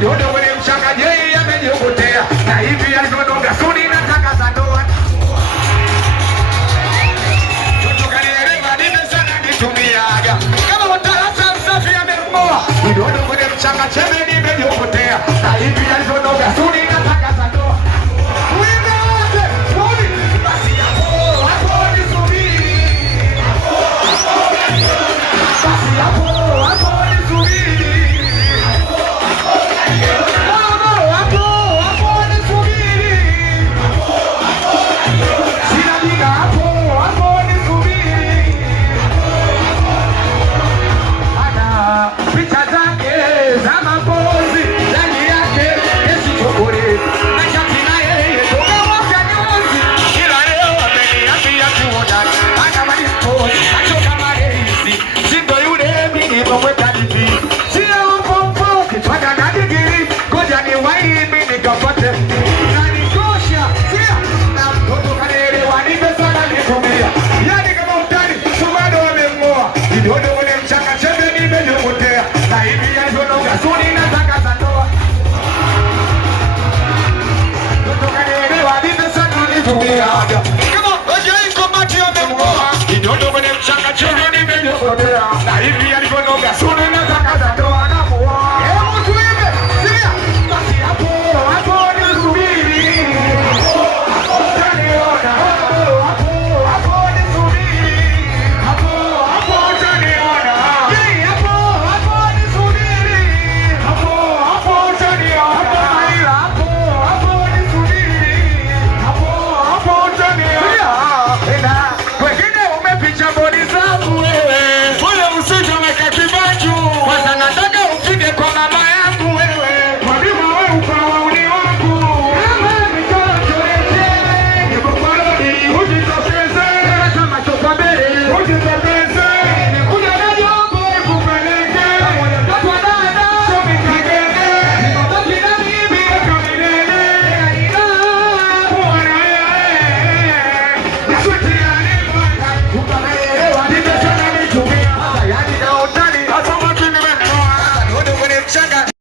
Kidogo kwenye mchanga yeye amenyokotea. Na hivi alivyonoga suni nataka za ndoa. Kutoka nielewa nimesana nitumiaga. Kama watalasa msafi amemmoa. Kidogo kwenye mchanga cheme nimenyokotea. Na hivi alivyonoga suni nataka za ndoa. Uimbe wote, woni. Basi hapo nisubiri. Basi hapo nisubiri. Na hivi alivyonoga suni nataka za ndoa.